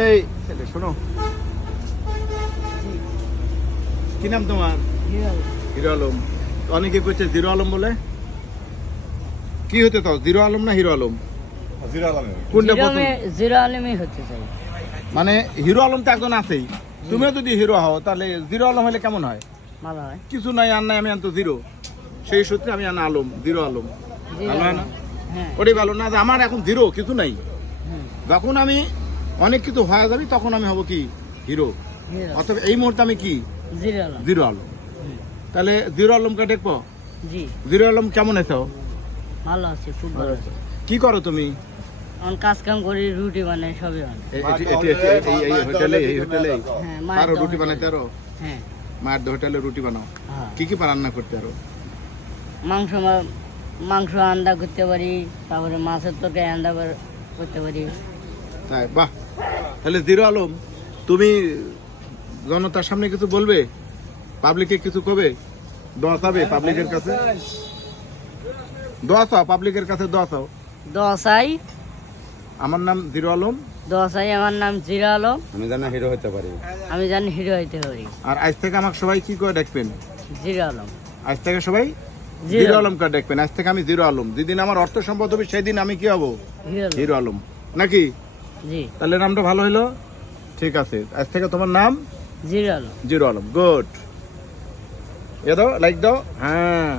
এই ছেলে শোনো, কি নাম তোমার? হিরো আলম। অনেকে কইছে জিরো আলম বলে, কি হতে চাও, জিরো আলম না হিরো আলম? কোনটা পছন্দ? জিরো আলমই হতে চাই। মানে হিরো আলম তো একজন আছেই, তুমিও যদি হিরো হও তাহলে জিরো আলম হলে কেমন হয়? ভালো হয়। কিছু নাই আর নাই, আমি আনতো জিরো, সেই সূত্রে আমি আনা আলম, জিরো আলম। ভালো হয় না? হ্যাঁ। ওটাই ভালো না যে আমার এখন জিরো কিছু নাই, হুম, যখন আমি অনেক কিছু হয়ে যাবি তখন আমি হব কি হিরো। হিরো। অথবা এই মুহূর্তে আমি কি জিরো আলম। জিরো আলম। হুম, তাহলে জিরো আলমকে দেখবো। জি জিরো আলম কেমন আছো? ভালো আছে, খুব ভালো আছে। কি করো তুমি? এখন কাজ কাম করি, রুটি বানাই, সবই বানাই। এই হোটেলে হ্যাঁ, আরো তো রুটি hotel- বানাইতে আরো হ্যাঁ, মায়ের হোটেলে রুটি বানাও? হ্যাঁ। কি কি রান্না করতে আরো? মাংস আন্দা করতে পারি, তারপরে মাছের তরকারি আন্দা করতে পারি। তাই? বাহ। তাহলে জিরো আলম, তুমি জনতার সামনে কিছু বলবে, পাবলিকে কিছু কবে, দোয়া চাবে পাবলিকের কাছে? দোয়া চাও পাবলিকের কাছে, দোয়া চাও। দশাই আমার নাম জিরো আলম, আমার নাম জিরো আলম, আমি জানি হিরো হতে পারি। আমি জানি হিরো হইতে পারি। আর আজ থেকে আমাকে সবাই কি করে দেখবেন? জিরো আলম। আজ থেকে সবাই জিরো আলম করে দেখবেন। আজ থেকে আমি জিরো আলম, যেদিন আমার অর্থ সম্পদ হবে সেদিন আমি কি হব? হিরো আলম। হিরো আলম নাকি? জি তাহলে নামটা ভালো হইলো। ঠিক আছে, আজ থেকে তোমার নাম zero Alam. Zero Alam. Good. এ দাও, লাইক দাও। হ্যাঁ।